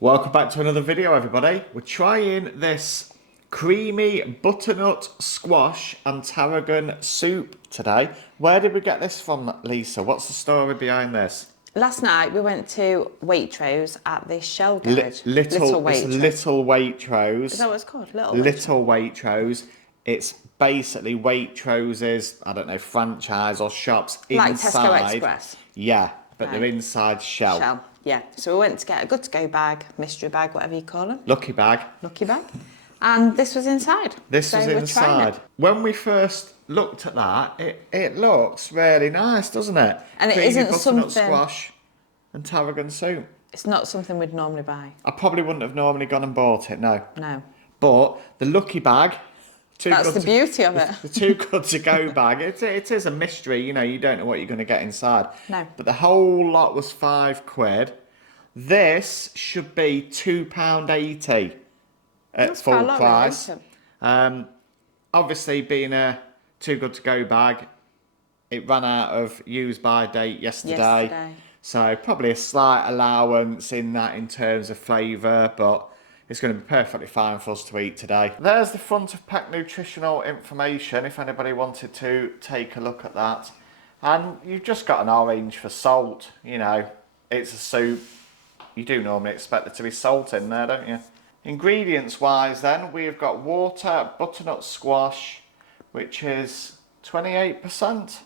Welcome back to another video, everybody. We're trying this creamy butternut squash and tarragon soup today. Where did we get this from, Lisa? What's the story behind this? Last night we went to Waitrose at the Shell garage. Little Waitrose. It's Little Waitrose. Is that what it's called? Little Waitrose. It's basically Waitrose's, I don't know, franchise or shops like inside. Tesco Express. Yeah, but they're inside Shell. Yeah. So we went to get a good to go bag, mystery bag, whatever you call them. Lucky bag. And this was inside. This was inside. When we first looked at that, it looks really nice, doesn't it? And it creamy isn't butternut something... squash and tarragon soup. It's not something we'd normally buy. I probably wouldn't have normally gone and bought it, no. No. But the lucky bag... That's the beauty of it. The too good to go bag. It is a mystery, you know, you don't know what you're going to get inside. No. But the whole lot was £5. This should be £2.80 at full price. Obviously, being a too good to go bag, it ran out of use by date yesterday. So probably a slight allowance in that in terms of flavour, but it's going to be perfectly fine for us to eat today. There's the front of pack nutritional information if anybody wanted to take a look at that. And you've just got an orange for salt, you know, it's a soup. You do normally expect there to be salt in there, don't you? Ingredients wise then, we've got water, butternut squash, which is 28%.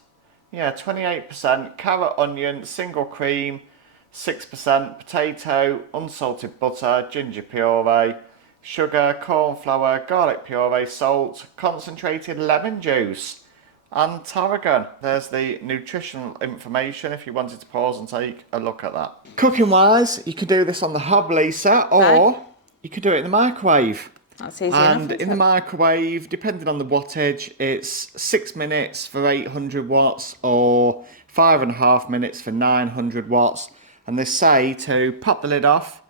Yeah, 28%, carrot, onion, single cream, 6% potato, unsalted butter, ginger puree, sugar, corn flour, garlic puree, salt, concentrated lemon juice, and tarragon. There's the nutritional information if you wanted to pause and take a look at that. Cooking wise, you could do this on the hob, Lisa, or you could do it in the microwave. That's easy and enough, in the microwave, depending on the wattage, it's 6 minutes for 800 watts or 5.5 minutes for 900 watts. And they say to pop the lid off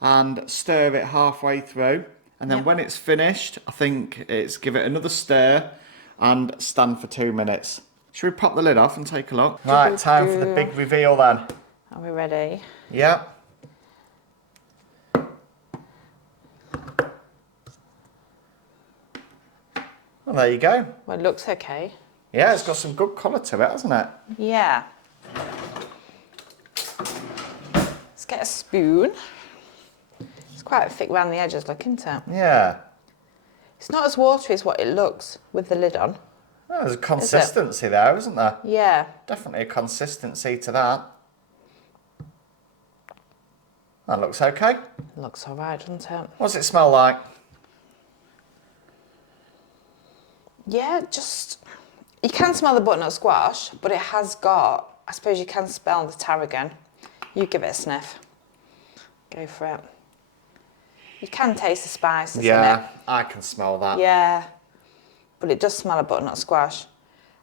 and stir it halfway through. And then when it's finished, I think it's give it another stir and stand for 2 minutes. Should we pop the lid off and take a look? Right, time for the big reveal then. Are we ready? Yeah. Well, there you go. Well, it looks okay. Yeah, it's got some good colour to it, hasn't it? Yeah. Let's get a spoon. It's quite thick around the edges, look, isn't it? Yeah. It's not as watery as what it looks with the lid on. Well, there's a consistency there, isn't there? Yeah. Definitely a consistency to that. That looks okay. Looks all right, doesn't it? What does it smell like? Yeah, you can smell the butternut squash, but it has got, I suppose you can smell the tarragon. You give it a sniff. Go for it. You can taste the spices in it. Yeah, I can smell that. Yeah, but it does smell of butternut squash.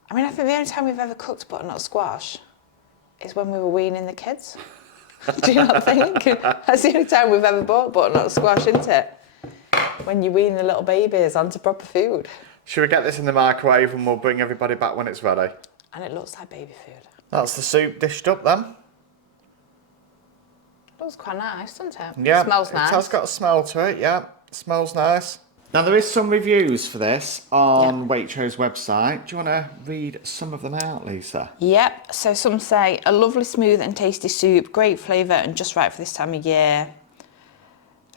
I mean, I think the only time we've ever cooked butternut squash is when we were weaning the kids. Do you not think? That's the only time we've ever bought butternut squash, isn't it? When you wean the little babies onto proper food. Should we get this in the microwave and we'll bring everybody back when it's ready? And it looks like baby food. That's the soup dished up then. Looks quite nice, doesn't it? Yeah, Smells nice. It has got a smell to it, yeah. It smells nice. Now there is some reviews for this on Waitrose website. Do you want to read some of them out, Lisa? Yep, so some say, a lovely smooth and tasty soup, great flavour and just right for this time of year.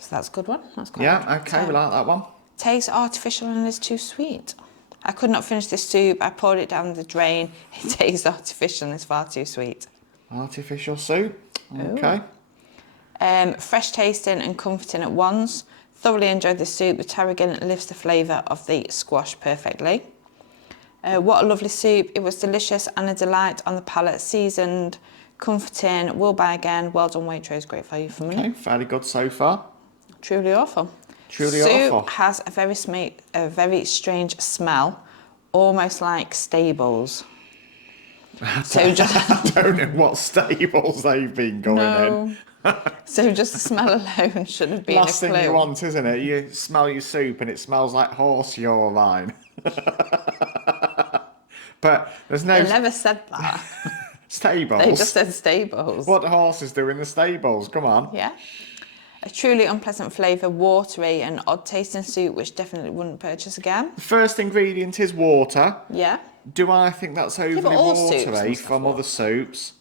So that's a good one. That's quite good. Okay, we like that one. Tastes artificial and is too sweet. I could not finish this soup. I poured it down the drain. It tastes artificial and is far too sweet. Artificial soup. Okay. Fresh tasting and comforting at once. Thoroughly enjoyed the soup. The tarragon lifts the flavour of the squash perfectly. What a lovely soup. It was delicious and a delight on the palate. Seasoned, comforting. Will buy again. Well done, Waitrose. Great value for money. Okay, fairly good so far. Truly awful. Truly awful. Soup has a very strange smell, almost like stables. So just I don't know what stables they've been going in. So just the smell alone should have been Last a clue. thing you want, isn't it? You smell your soup and it smells like horse urine. But there's no... They never said that. Stables? They just said stables. What do horses do in the stables? Come on. Yeah. A truly unpleasant flavour, watery and odd tasting soup, which definitely wouldn't purchase again. The first ingredient is water. Yeah. Do I think that's overly all soups and watery stuff from water. other soups?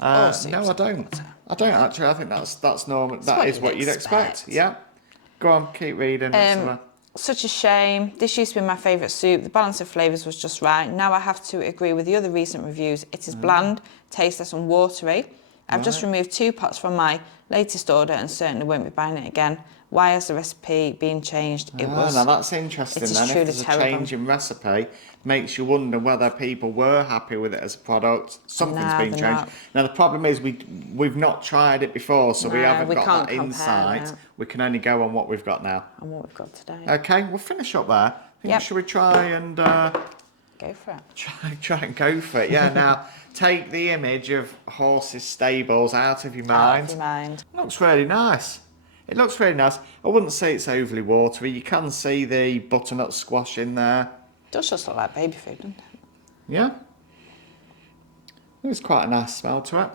All soups No, I have don't. water. I don't actually. I think that's normal. That what is you'd what you'd expect. Yeah. Go on, keep reading. Such a shame. This used to be my favourite soup. The balance of flavours was just right. Now I have to agree with the other recent reviews. It is bland, tasteless and watery. I've just removed 2 pots from my latest order and certainly won't be buying it again. Why has the recipe been changed? Now that's interesting. It is Then, if truly there's a Tarragon. change in recipe, makes you wonder whether people were happy with it as a product. Something's No, been they're changed. not. Now the problem is we've not tried it before, so we No, haven't we got can't that compare insight. it. We can only go on what we've got now. And what we've got today. Okay, we'll finish up there. I think Yep. should we try and Go for it. try and go for it? Yeah. Now take the image of horses' stables out of your mind. Out of your mind. Looks really nice. It looks really nice. I wouldn't say it's overly watery. You can see the butternut squash in there. It does just look like baby food, doesn't it? Yeah. There's quite a nice smell to it.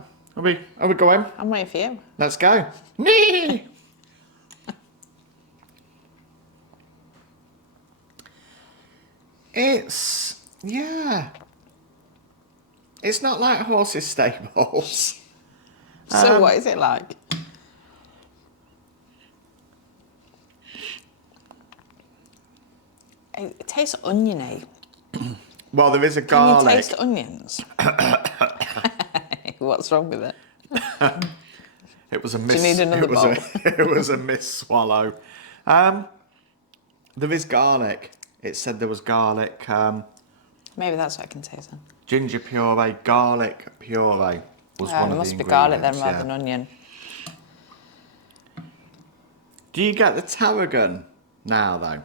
Are we going? I'm waiting for you. Let's go. Nee! Yeah. It's not like horses' stables. So what is it like? It tastes oniony. Well, there is a Can garlic. you taste onions? What's wrong with it? It was a you miss. need another bowl? It was a miss swallow. There is garlic. It said there was garlic. Maybe that's what I can taste then. Ginger puree, garlic puree was one of It the must be garlic then ingredients, rather yeah. than onion. Do you get the tarragon now though?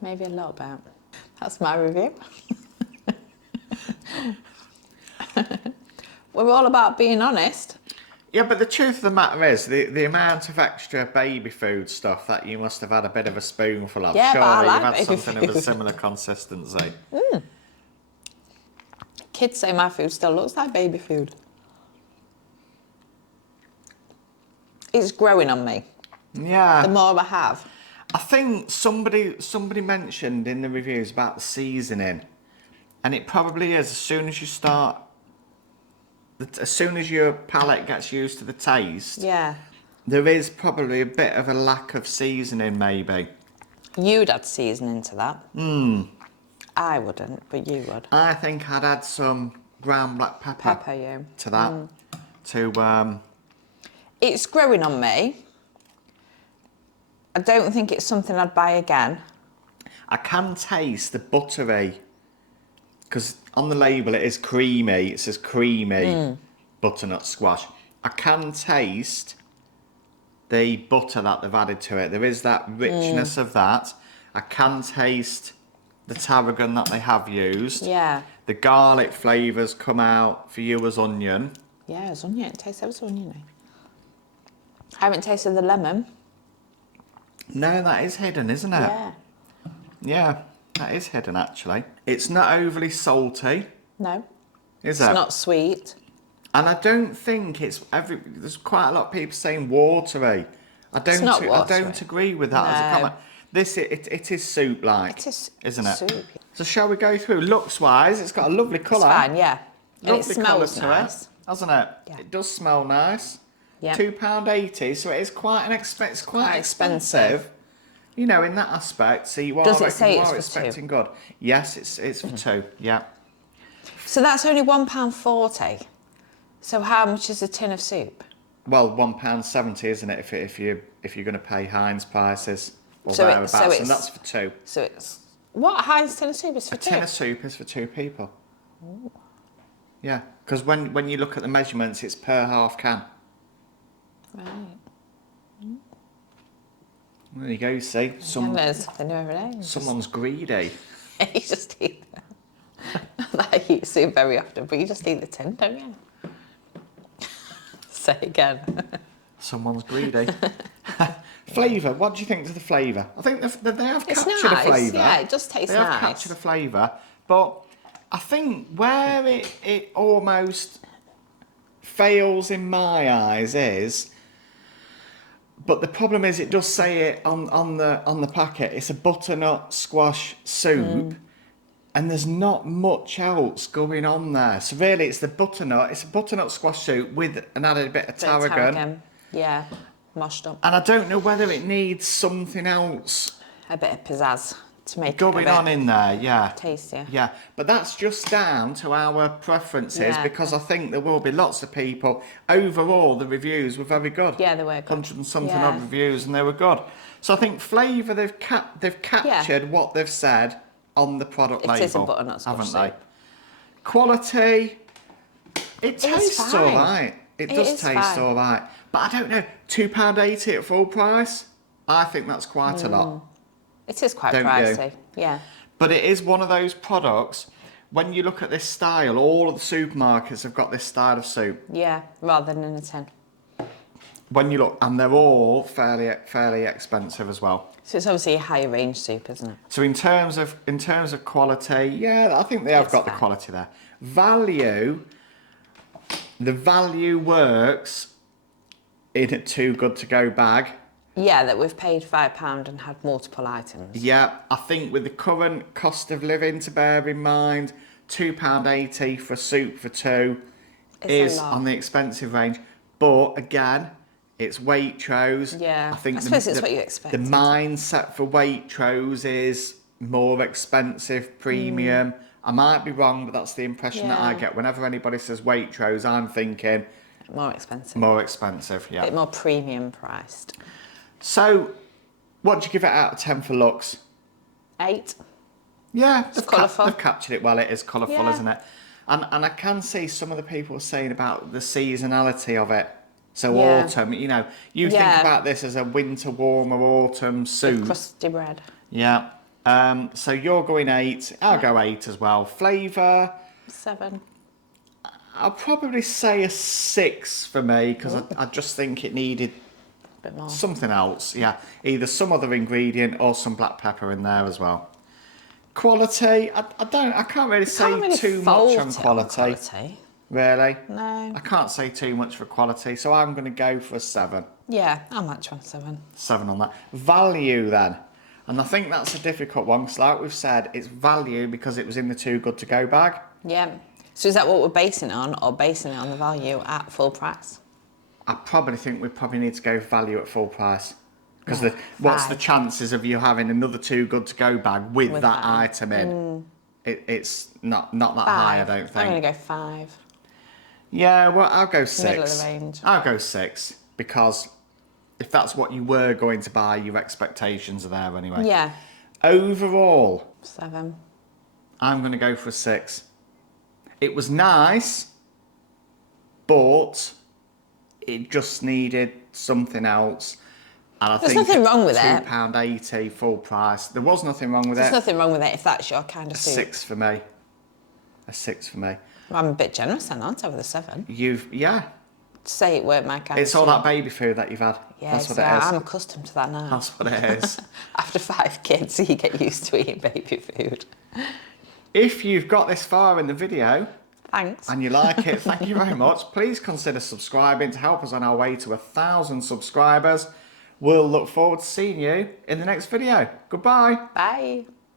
Maybe a little bit. That's my review. We're all about being honest. Yeah, but the truth of the matter is, the amount of extra baby food stuff that you must have had a bit of a spoonful of. Yeah, but I Surely like you've had baby something of a food. similar consistency. Kids say my food still looks like baby food. It's growing on me. Yeah. The more I have. I think somebody mentioned in the reviews about the seasoning, and it probably is as soon as your palate gets used to the taste, Yeah. there is probably a bit of a lack of seasoning maybe. You'd add seasoning to that. I wouldn't, but you would. I think I'd add some ground black pepper you. to that. To It's growing on me. I don't think it's something I'd buy again. I can taste the buttery, because on the label it is creamy. It says creamy butternut squash. I can taste the butter that they've added to it. There is that richness of that. I can taste the tarragon that they have used. Yeah. The garlic flavours come out for you as onion. Yeah, it's onion. It tastes ever so oniony. I haven't tasted the lemon. No, that is hidden, isn't it? Yeah. Yeah, that is hidden actually. It's not overly salty, No. is It's it? not sweet. And I don't think there's quite a lot of people saying watery. I not I watery. don't agree with that as a No. comment. It is soup-like, It is isn't it? soup. So shall we go through? Looks-wise, it's got a lovely colour. It's fine, yeah. And it Lovely smells colour to nice. it, hasn't it? Yeah. It does smell nice. Yeah. £2.80, so it is quite it's quite quite expensive. expensive. You know, in that aspect. So you are, Does it say you it's are for expecting good. Yes, it's for two. Yeah. So that's only £1.40. So how much is a tin of soup? Well, £1.70, isn't it? If you're going to pay Heinz prices or So thereabouts, it's- and that's for two. So it's... What? Heinz tin of soup is for A two? tin of soup is for two people. Yeah, because when you look at the measurements, it's per half can. Right. There you go. See, They know every day. someone's greedy. You just eat them. Not that I eat soup very often, but you just eat the tin, don't you? Say again. Someone's greedy. Flavour. What do you think to the flavour? I think they have It's captured nice. a flavour. Yeah, it does taste They have nice. captured a flavour, but I think where it almost fails in my eyes is, but the problem is it does say it on the packet. It's a butternut squash soup, and there's not much else going on there. So really, it's the butternut. It's a butternut squash soup with an added bit of tarragon. Yeah, mashed up. And I don't know whether it needs something else. A bit of pizzazz to make going it a on bit in there, yeah. tastier. Yeah, but that's just down to our preferences because I think there will be lots of people. Overall, the reviews were very good. Yeah, they were good. 100 and something odd reviews, and they were good. So I think flavour, they've captured what they've said on the product label. It is a butternut squash haven't soup. they? Quality, it tastes all fine. right. It does taste fine. all right. But I don't know, £2.80 at full price? I think that's quite a lot. It is quite Don't pricey. you? Yeah. But it is one of those products, when you look at this style, all of the supermarkets have got this style of soup. Yeah, rather than in a tin. When you look, and they're all fairly expensive as well. So it's obviously a higher range soup, isn't it? So in terms of quality, yeah, I think they have got the quality there. Value, the value works in a Too Good To Go bag. Yeah, that we've paid £5 and had multiple items. Yeah, I think with the current cost of living to bear in mind, £2.80 for a soup for two is on the expensive range. But again, it's Waitrose. Yeah, I think suppose it's what you expect. The mindset for Waitrose is more expensive, premium. I might be wrong, but that's the impression that I get. Whenever anybody says Waitrose, I'm thinking... More expensive. More expensive, yeah. A bit more premium priced. So, what do you give it out of 10 for looks? 8. Yeah, It's colourful. They've captured it well. It is colourful, isn't it? And I can see some of the people saying about the seasonality of it. So autumn, you know, you think about this as a winter warmer autumn soup. With crusty bread. Yeah. So you're going 8. I'll go 8 as well. Flavour. 7. I'll probably say a 6 for me because I just think it needed A bit more. something else. Yeah, either some other ingredient or some black pepper in there as well. Quality, I can't really say too much on quality. Really? No. I can't say too much for quality, so I'm going to go for a 7. Yeah, I'll match on 7. 7 on that. Value then. And I think that's a difficult one, because like we've said, it's value because it was in the Too Good To Go bag. Yeah. So is that what we're basing it on, or basing it on the value at full price? I probably think we probably need to go value at full price. Because what's the chances of you having another Too Good To Go bag with that item in? It's not that 5. high, I don't think. I'm going to go 5. Yeah, well, I'll go 6. Middle of the range. I'll go 6 because if that's what you were going to buy, your expectations are there anyway. Yeah. Overall, 7. I'm going to go for a 6. It was nice, but it just needed something else. And I There's think nothing wrong with it. £2.80 full price. There was nothing wrong with There's it. nothing wrong with it if that's your kind of A soup. 6 for me. A 6 for me. Well, I'm a bit generous then, aren't I, with a 7? Yeah. To say it weren't my kind of It's all soup. that baby food that you've had. Yeah, That's what so it is. I'm accustomed to that now. That's what it is. After 5 kids, you get used to eating baby food. If you've got this far in the video Thanks. and you like it, thank you very much. Please consider subscribing to help us on our way to 1,000 subscribers. We'll look forward to seeing you in the next video. Goodbye. Bye.